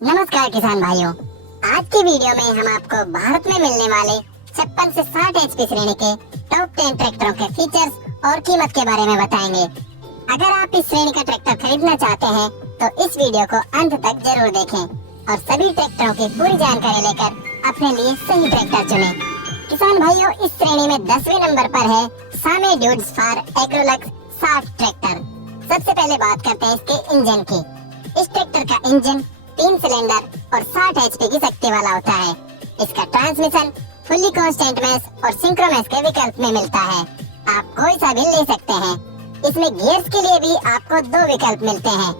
नमस्कार किसान भाइयों। आज की वीडियो में हम आपको भारत में मिलने वाले 56 से 60 एचपी श्रेणी के टॉप 10 ट्रैक्टरों के फीचर्स और कीमत के बारे में बताएंगे। अगर आप इस श्रेणी का ट्रैक्टर खरीदना चाहते हैं तो इस वीडियो को अंत तक जरूर देखें और सभी ट्रैक्टरों की पूरी जानकारी लेकर अपने लिए सही ट्रैक्टर चुनें। किसान भाइयों, इस श्रेणी में 10वें नंबर पर है सामे ड्यूड्स फॉर एग्रोलक्स 60 ट्रैक्टर। सबसे पहले बात करते हैं इसके इंजन की। इस ट्रैक्टर का इंजन 3 सिलेंडर और 60 एचपी की शक्ति वाला होता है। इसका ट्रांसमिशन फुल्ली कांस्टेंट मैश और सिंक्रोमैश के विकल्प में मिलता है। आप कोई सा भी ले सकते हैं। इसमें गियर्स के लिए भी आपको 2 विकल्प मिलते हैं।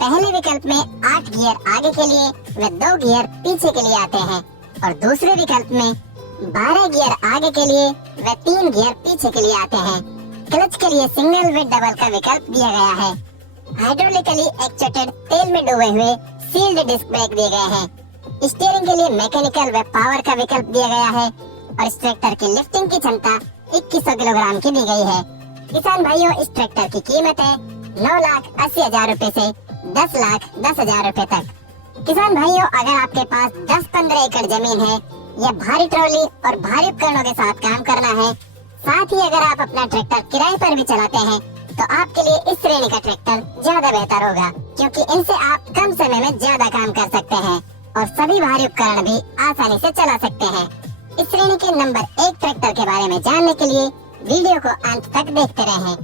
पहले विकल्प में 8 गियर आगे के लिए व 2 गियर पीछे के लिए आते हैं और दूसरे विकल्प में 12 गियर आगे के लिए व 3 गियर पीछे के लिए आते हैं। क्लच के लिए सिंगल व डबल का विकल्प दिया गया है। हाइड्रोलिकली एक्चुएटेड तेल में डूबे हुए सील्ड डिस्क ब्रेक दिए गए हैं। स्टीयरिंग के लिए मैकेनिकल व पावर का विकल्प दिया गया है और इस ट्रैक्टर की लिफ्टिंग की क्षमता 2100 किलोग्राम की दी गई है। किसान भाइयों, इस ट्रैक्टर की कीमत है 9,80,000 रूपए से 10,10,000 रूपए तक। किसान भाइयों, अगर आपके पास 10-15 एकड़ जमीन है या भारी ट्रॉली और भारी उपकरणों के साथ काम करना है, साथ ही अगर आप अपना ट्रैक्टर किराए पर भी चलाते हैं तो आपके लिए इस श्रेणी का ट्रैक्टर ज्यादा बेहतर होगा, क्योंकि इनसे आप कम समय में ज्यादा काम कर सकते हैं और सभी भारी उपकरण भी आसानी से चला सकते हैं। इस श्रेणी के नंबर 1 ट्रैक्टर के बारे में जानने के लिए वीडियो को अंत तक देखते रहें।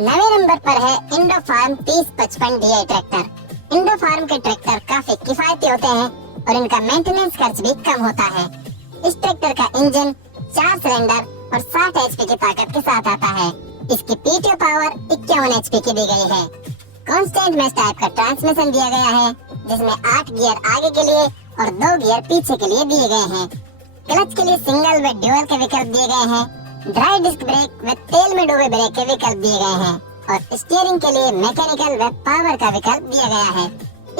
9वें नंबर पर है इंडोफार्म 3055 DI ट्रैक्टर। इंडोफार्म के ट्रैक्टर काफी किफायती होते हैं और इनका मेंटेनेंस खर्च भी कम होता है। इस ट्रैक्टर का इंजन 4 सिलेंडर और 60 एचपी की ताकत के साथ आता है। इसकी पीटीओ पावर 51 एचपी की दी गई है। कांस्टेंट मैश टाइप का ट्रांसमिशन दिया गया है, जिसमें 8 गियर आगे के लिए और 2 गियर पीछे के लिए दिए गए हैं। क्लच के लिए सिंगल व ड्यूअल के विकल्प दिए गए हैं। ड्राई डिस्क ब्रेक व तेल में डूबे ब्रेक के विकल्प दिए गए हैं और स्टीयरिंग के लिए मैकेनिकल व पावर का विकल्प दिया गया है।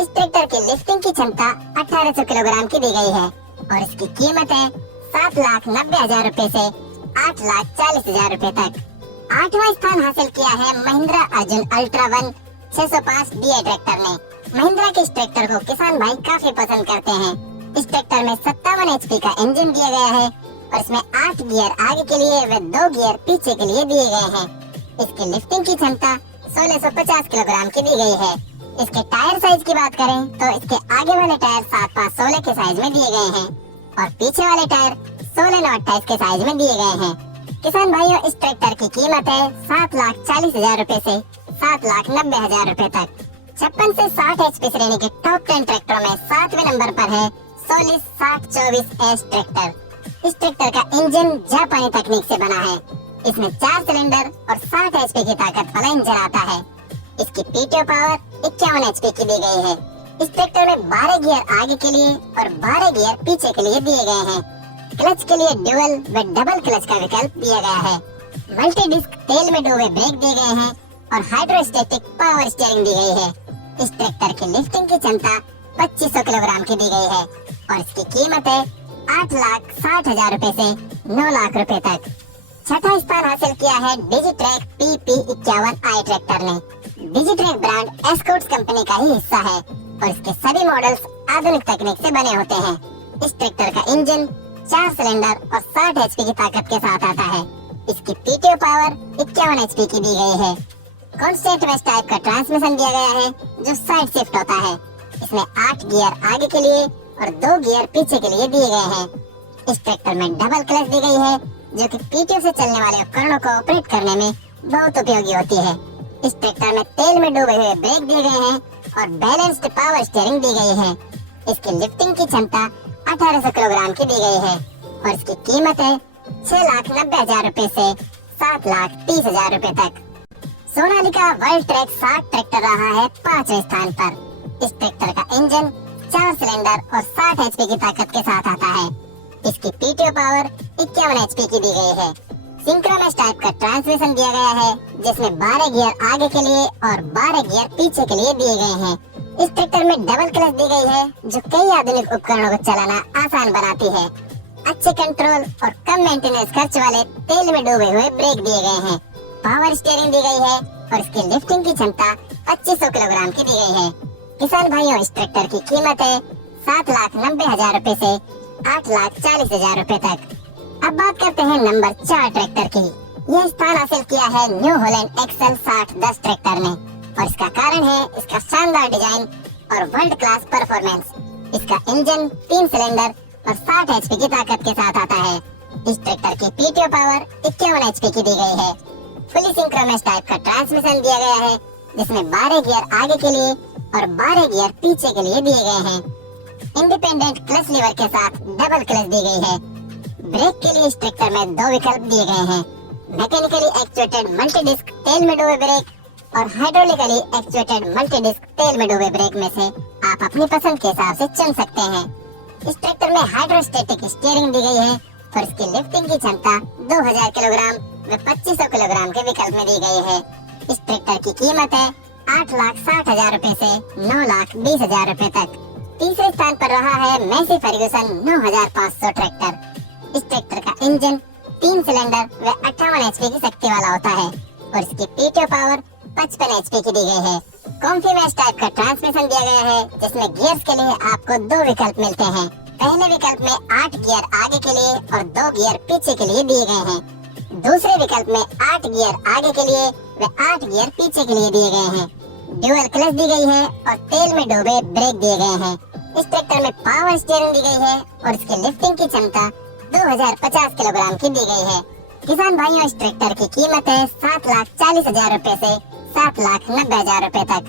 इस ट्रैक्टर की लिफ्टिंग की क्षमता 1800 किलोग्राम की दी गई है और इसकी कीमत है 7,90,000 रूपए से 8,40,000 रूपए तक। 8वां स्थान हासिल किया है Mahindra Arjun ultra 1 605 DI tractor ने। महिंद्रा के इस ट्रैक्टर को किसान भाई काफी पसंद करते हैं। इस ट्रैक्टर में 57 एचपी का इंजन दिया गया है और इसमें 8 गियर आगे के लिए व 2 गियर पीछे के लिए दिए गए हैं। इसकी लिफ्टिंग की क्षमता 1650 किलोग्राम की दी गई है। इसके टायर साइज की बात करें तो इसके आगे वाले टायर 7x16 के साइज में दिए गए हैं और पीछे वाले टायर 16x28 के साइज में दिए गए हैं। किसान भाइयों, इस ट्रैक्टर की कीमत है 7,40,000 रूपए से 7,90,000 रूपए तक। 56 से 60 एचपी श्रेणी के टॉप 10 ट्रैक्टरों में 7वें नंबर पर है सोलिस 6024S ट्रैक्टर। इस ट्रैक्टर का इंजन जापानी तकनीक से बना है। इसमें 4 सिलेंडर और 60 एचपी की ताकत वाला इंजन आता है। इसकी पीटीओ पावर 51 एचपी की दी गई है। इस ट्रैक्टर में 12 गियर आगे के लिए और 12 गियर पीछे के लिए दिए गए हैं। क्लच के लिए ड्यूअल व डबल क्लच का विकल्प दिया गया है। मल्टी डिस्क तेल में डूबे ब्रेक दिए गए हैं और हाइड्रोस्टेटिक पावर स्टीयरिंग दी गई है। इस ट्रैक्टर की लिफ्टिंग की क्षमता 2500 किलोग्राम की दी गई है और इसकी कीमत है 8,60,000 रूपए से 9 लाख रूपए तक। 6ठा स्थान हासिल किया है डिजिट्रैक PP51i ट्रैक्टर ने। डिजिट्रैक ब्रांड एस्कॉर्ट्स कंपनी का ही हिस्सा है और इसके सभी मॉडल्स आधुनिक तकनीक से बने होते हैं। इस ट्रैक्टर का इंजन 4 सिलेंडर और 60 एचपी की ताकत के साथ आता है। इसकी पीटीओ पावर 51 एचपी की दी गई है। कांस्टेंट मैश टाइप का ट्रांसमिशन दिया गया है जो साइड शिफ्ट होता है। इसमें 8 गियर आगे के लिए और 2 गियर पीछे के लिए दिए गए हैं। इस ट्रैक्टर में डबल क्लच दी गई है जो कि पीटीओ से चलने वाले उपकरणों को ऑपरेट करने में बहुत उपयोगी होती है। इस ट्रैक्टर में तेल में डूबे हुए ब्रेक दिए गए हैं और बैलेंस्ड पावर स्टीयरिंग दी गई है। इसकी लिफ्टिंग की क्षमता 1800 किलोग्राम की दी गई है और इसकी कीमत है 6,90,000 रूपए से 7,30,000 रूपए तक। सोनालिका वर्ल्ड ट्रैक 60 ट्रैक्टर रहा है 5वें स्थान पर। इस ट्रैक्टर का इंजन 4 सिलेंडर और 60 एचपी की ताकत के साथ आता है। इसकी पीटीओ पावर 51 एचपी की दी गई है। सिंक्रोमैश टाइप का ट्रांसमिशन दिया गया है जिसमें 12 गियर आगे के लिए और 12 गियर पीछे के लिए दिए गए हैं। इस ट्रैक्टर में डबल क्लच दी गई है जो कई आधुनिक उपकरणों को चलाना आसान बनाती है। अच्छे कंट्रोल और कम मेंटेनेंस खर्च वाले तेल में डूबे हुए ब्रेक दिए गए हैं। पावर स्टीयरिंग दी गई है और इसकी लिफ्टिंग की क्षमता 2500 किलोग्राम की दी गई है। किसान भाइयों, इस ट्रैक्टर की कीमत है 7,90,000 रुपए से 8,40,000 रुपए तक। अब बात करते हैं नंबर 4 ट्रैक्टर की। यह स्थान हासिल किया है न्यू हॉलैंड एक्सेल 6010 ट्रैक्टर ने और इसका कारण है इसका शानदार डिजाइन और वर्ल्ड क्लास परफॉर्मेंस। इसका इंजन 3 सिलेंडर और 60 एचपी की ताकत के साथ आता है। इस ट्रैक्टर की पीटीओ पावर 51 एचपी की दी गई है। फुली सिंक्रोनस टाइप का ट्रांसमिशन दिया गया है जिसमें 12 गियर आगे के लिए और 12 गियर पीछे के लिए दिए गए हैं। इंडिपेंडेंट क्लच लीवर के साथ डबल क्लच दी गई है। ब्रेक के लिए इस ट्रैक्टर में 2 विकल्प दिए गए हैं, मैकेनिकली एक्चुएटेड मल्टी डिस्क टेल में डूबे ब्रेक और हाइड्रोलिकली एक्चुएटेड मल्टी डिस्क टेल में डूबे ब्रेक में से आप अपनी पसंद के हिसाब से चुन सकते हैं। इस ट्रैक्टर में हाइड्रोस्टेटिक स्टीयरिंग दी गई है और इसकी लिफ्टिंग की क्षमता 2000 किलोग्राम व 2500 किलोग्राम के विकल्प में दी गई है। इस ट्रैक्टर की कीमत है 8,60,000 रुपए से 9,20,000 रुपए तक। तीसरे स्थान पर रहा है मैसी फर्ग्यूसन 9500 ट्रैक्टर। इस ट्रैक्टर का इंजन 3 सिलेंडर व 58 एचपी की शक्ति वाला होता है और इसकी पीटीओ पावर 55 एचपी की दी गई है। कॉम्फी मैश टाइप का ट्रांसमिशन दिया गया है जिसमें गियर्स के लिए आपको 2 विकल्प मिलते हैं। पहले विकल्प में 8 गियर आगे के लिए और 2 गियर पीछे के लिए दिए गए हैं। दूसरे विकल्प में 8 गियर आगे के लिए व 8 गियर पीछे के लिए दिए गए हैं। ड्यूअल क्लच दी गई है और तेल में डूबे ब्रेक दिए गए हैं। इस ट्रैक्टर में पावर स्टीयरिंग दी गई है और इसकी लिफ्टिंग की क्षमता 2050 किलोग्राम की दी गई है। किसान भाइयों, इस ट्रैक्टर की कीमत है 7,40,000 रुपए से 7,90,000 रुपए तक।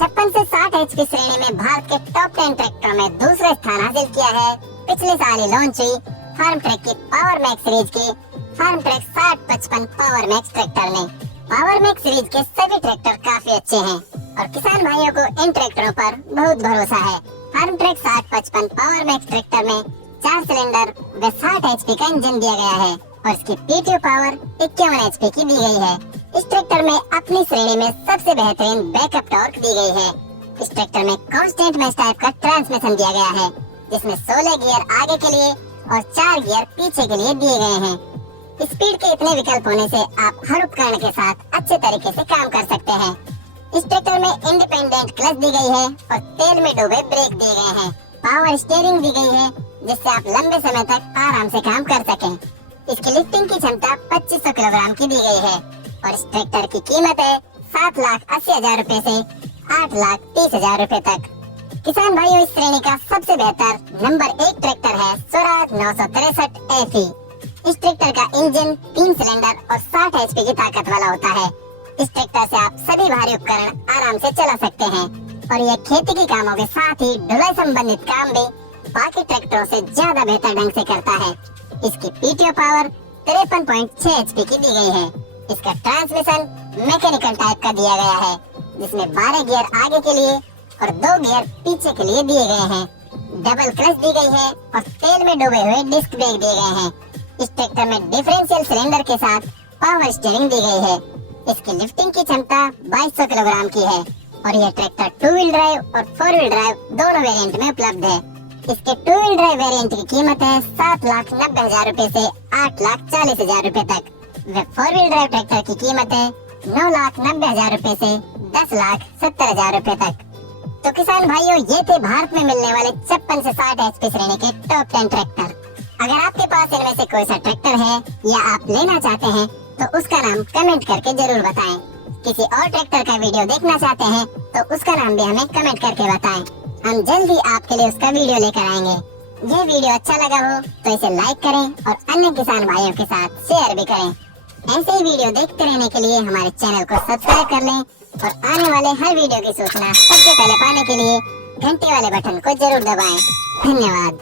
56 से 60 एचपी श्रेणी में भारत के टॉप 10 ट्रैक्टरों में दूसरा स्थान हासिल किया है। पिछले साल ही लॉन्च हुई फार्म ट्रैक की पावर मैक्स सीरीज की Farmtrac 6055 power max tractor ने। पावर मैक्स सीरीज के सभी ट्रैक्टर काफी अच्छे हैं और किसान भाइयों को इन ट्रैक्टरों पर बहुत भरोसा है। Farmtrac 6055 power max tractor में 4 सिलेंडर व 60 एचपी का इंजन दिया गया है और इसकी पीटीओ पावर 51 एचपी की दी गई है। इस ट्रैक्टर में अपनी श्रेणी में सबसे बेहतरीन बैकअप टॉर्क दी गई है। इस ट्रैक्टर में कांस्टेंट मैश टाइप का ट्रांसमिशन दिया गया है जिसमें 16 गियर आगे के लिए और 4 गियर पीछे के लिए दिए गए हैं। स्पीड के इतने विकल्प होने से आप हर उपकरण के साथ अच्छे तरीके से काम कर सकते हैं। इस ट्रैक्टर में इंडिपेंडेंट क्लच दी गई है और तेल में डूबे ब्रेक दिए गए हैं। पावर स्टीयरिंग दी गई है जिससे आप लंबे समय तक आराम से काम कर सकें। इसकी लिफ्टिंग की क्षमता 2500 किलोग्राम की दी गई है और इस ट्रैक्टर की कीमत है 7,80,000 रुपए से 8,30,000 रुपए तक। किसान भाइयों, इस श्रेणी का सबसे बेहतर नंबर 1 ट्रैक्टर है स्वराज 963 FE। इस ट्रैक्टर का इंजन 3 सिलेंडर और 60 एचपी की ताकत वाला होता है। इस ट्रैक्टर से आप सभी भारी उपकरण आराम से चला सकते हैं और यह खेती के कामों के साथ ही ढुलाई संबंधित काम भी बाकी ट्रैक्टरों से ज्यादा बेहतर ढंग से करता है। इसकी पीटीओ पावर 53.6 एचपी की दी गई है। इसका ट्रांसमिशन मैकेनिकल टाइप का दिया गया है जिसमें 12 गियर आगे के लिए और 2 गियर पीछे के लिए दिए गए हैं। डबल क्लच दी गई है और तेल में डूबे हुए डिस्क ब्रेक दिए गए हैं। इस ट्रैक्टर में डिफरेंशियल सिलेंडर के साथ पावर स्टीयरिंग दी गई है। इसकी लिफ्टिंग की क्षमता 2200 किलोग्राम की है और यह ट्रैक्टर 2 व्हील ड्राइव और 4 व्हील ड्राइव दोनों वेरिएंट में उपलब्ध है। इसके 2 व्हील ड्राइव वेरिएंट की कीमत है 7,90,000 रुपए से 8,40,000 रुपए तक। व 4 व्हील ड्राइव ट्रैक्टर की कीमत है 9,90,000 रुपए से 10,70,000 रुपए तक। तो किसान भाइयों, ये थे भारत में मिलने वाले 56 से 60 एचपी श्रेणी के टॉप 10 ट्रैक्टर। अगर आपके पास इनमें से कोई सा ट्रैक्टर है या आप लेना चाहते हैं तो उसका नाम कमेंट करके जरूर बताएं। किसी और ट्रैक्टर का वीडियो देखना चाहते हैं तो उसका नाम भी हमें कमेंट करके बताएं। हम जल्द ही आपके लिए उसका वीडियो लेकर आएंगे। ये वीडियो अच्छा लगा हो तो इसे लाइक करें और अन्य किसान भाइयों के साथ शेयर भी करें। ऐसे ही वीडियो देखते रहने के लिए हमारे चैनल को सब्सक्राइब कर लें और आने वाले हर वीडियो की सूचना सबसे पहले पाने के लिए घंटे वाले बटन को जरूर दबाएं। धन्यवाद।